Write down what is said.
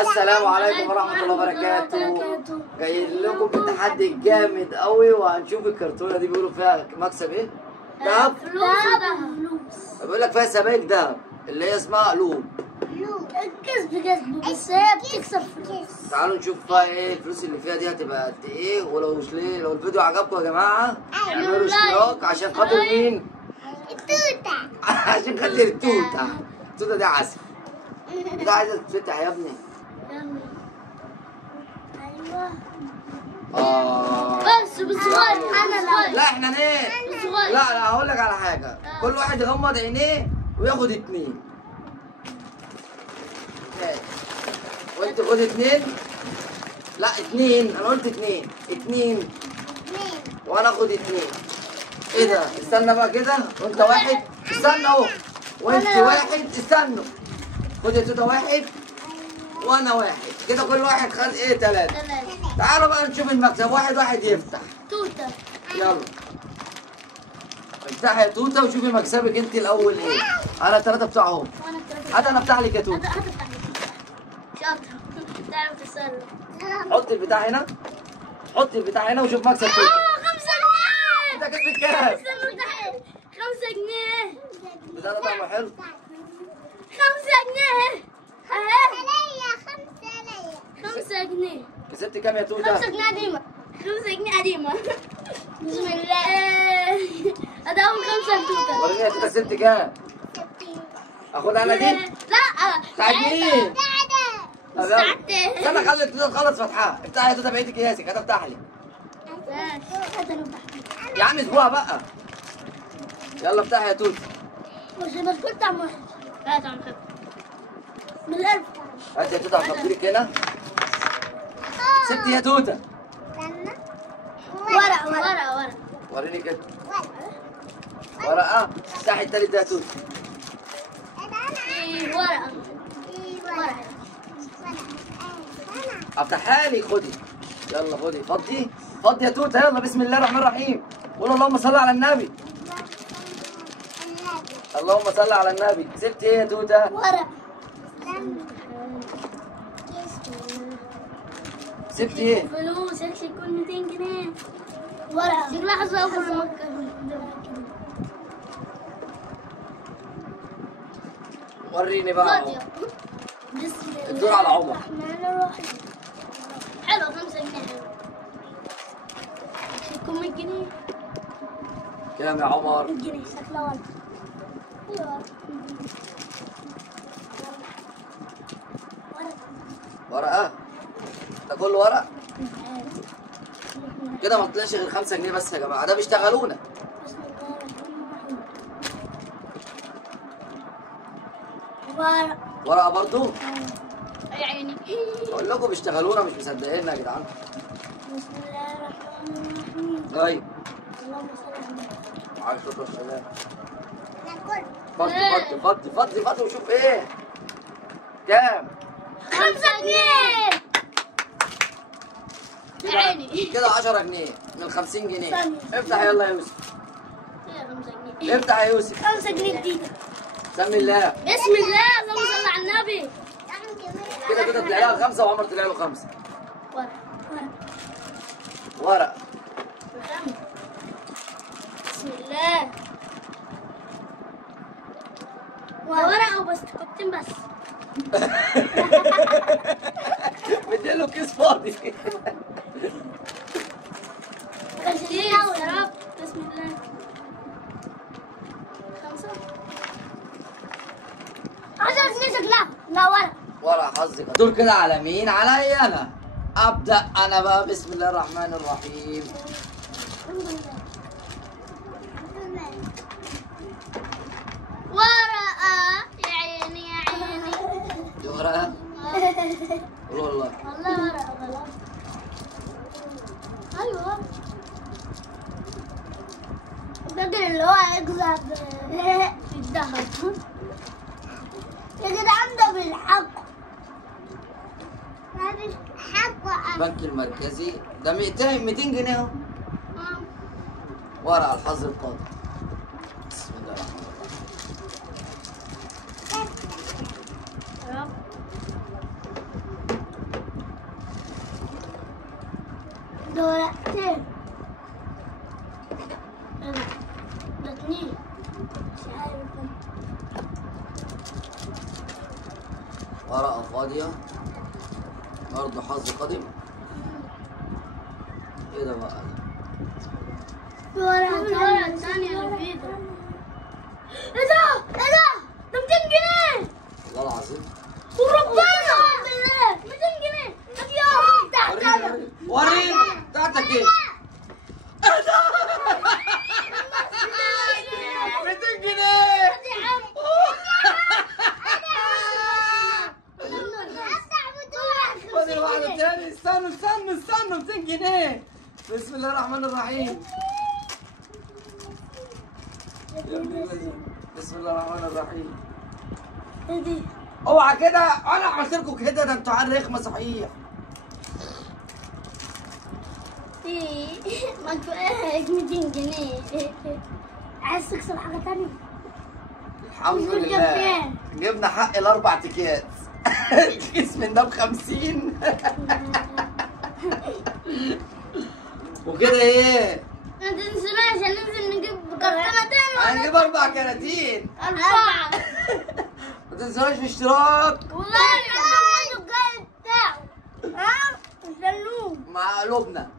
السلام عليكم ورحمة الله وبركاته. جايين لكم بتحدي جامد قوي، وهنشوف الكرتونة دي بيقولوا فيها مكسب ايه؟ دهب. فلوس. بيقول لك فيها سبائك دهب اللي هي اسمها قلوب. كسب بس هي بتكسب فلوس. تعالوا نشوف فيها ايه الفلوس اللي فيها دي هتبقى قد ايه، ولو لو الفيديو عجبكم يا جماعة اعملوا اشتراك عشان خاطر مين؟ التوتة. عشان خاطر التوتة. التوتة دي عسل. ده عايزة تتفتح يا ابني. ايوه بس انا لا احنا ايه؟ لا هقول لك على حاجه، كل واحد يغمض عينيه وياخد 2. وانت خد 2. لا 2، انا قلت 2. 2 وانا اخد 2. ايه ده؟ استنى بقى كده، وانت 1. استنى اهو. وانت 1. استنوا. خد يا توته 1 وانا 1 كده، كل واحد خد ايه 3. تعالوا بقى نشوف المكسب. واحد يفتح. توتة. يلا افتحي يا توته وشوفي مكسبك انت الاول ايه. انا 3 بتاعهم. هات انا افتح لك يا توته. شاطرة. بتعرف تسلم. حط البتاع هنا. حط البتاع هنا وشوف مكسب توته. 5 جنيه. انت كسبت كام؟ 5 جنيه. ده طعمه حلو. 5 جنيه. 5 جنيه. كسبت كام يا توته؟ 5 جنيه قديمة. 5 جنيه قديمة. بسم الله. اداهم 5 توتة. وريني يا توته كسبت كام؟ اخدها انا دي؟ لا. بتاعت مين؟ ساعدت. استنى خلي التوته تخلص فتحها. افتحي يا توته بقيت اكياسك. هتفتح لي. يا عم اسبوع بقى. يلا افتحي يا توته. مش بسكوت طعم واحد. لا طعم حلو. بالقلب. هات يا توته هحط لك هنا. كسبت يا توته. ورقة. وريني كده. ورقة. افتحي التالت ده يا توته. ورقة. افتحها لي. خدي. يلا خدي. فضي يا توته. يلا بسم الله الرحمن الرحيم. قول اللهم صل على النبي. اللهم صل على النبي. كسبت ايه يا توته؟ ورقة. كسبت ايه؟ فلوس يكون 200 جنيه. ورقة. لحظة أخرى مكة. وريني بقى. فاضية. الدور على عمر. حلو 5 جنيه. يكون 100 جنيه. كام يا عمر؟ 100 جنيه شكلها ورقة. ايوه. ورقة؟ ده كله ورق؟ كده ما طلعش غير 5 جنيه بس يا جماعة، ده بيشتغلونا. ورقة برضو؟ يا عيني. بقول لكم بيشتغلونا، مش مصدقيننا يا جدعان. بسم الله الرحمن الرحيم. طيب. اللهم صل على النبي. عليه الصلاة والسلام. ناكل. فضي وشوف ايه. كام؟ 5 جنيه. يا عيني. كده 10 جنيه من 50 جنيه. ثانية. افتح يلا يا يوسف. يا 5 جنيه. افتح يا يوسف. 5 جنيه جديدة. سمي الله. بسم الله. اللهم صل على النبي. كده طلع لها 5 وعمر طلع له 5. ورق. بسم الله. ورقة وبسكوتين بس. مديله كيس فاضي. يا رب. بسم الله. 5. 10 جنيه شكلها. لا ورقة. ورق حظك. دور كده على مين؟ عليا انا. ابدا انا بقى. بسم الله الرحمن الرحيم. ورقة. يا عيني. دي ورقه؟ قول والله. والله ورقة غلط. ايوه. الراجل اللي هو يكسب في الذهب. يا جدعان ده بالحق. ما بالحق. البنك المركزي ده 200 جنيه اهو. ورقه الحظ القادم. بسم الله الرحمن الرحيم. ده ورقتين. ده 2. مش عارف. ورقة فاضية برضه حظ قديم. ايه ده بقى؟ الورقة الثانية اللي في ايدك. ايه ده؟ ايه ده؟ ده 200 جنيه. والله العظيم. وربنا بالله 200 جنيه. طب يا وريني وريني بتاعتك ايه؟ ايه ده؟ 200 جنيه. خد الواحدة تاني. استنوا 200 جنيه. بسم الله الرحمن الرحيم. يا ابن الذين. بسم الله الرحمن الرحيم. ايه دي؟ اوعى كده، انا عملت لكم كده، ده انتوا عيال رخمه صحيح. ما انتوا ايه 200 جنيه. عايز تكسب حاجة تانية؟ الحمد لله جبنا حق الاربع تيكات. الكيس من ده ب50. وكده ايه؟ ما تنسوناش هننزل نجيب كرتونة تاني. هنجيب 4 كراتين. 4. ما تنسوناش الاشتراك والله الجاي بتاعه. ها؟ استنوه مع قلوبنا.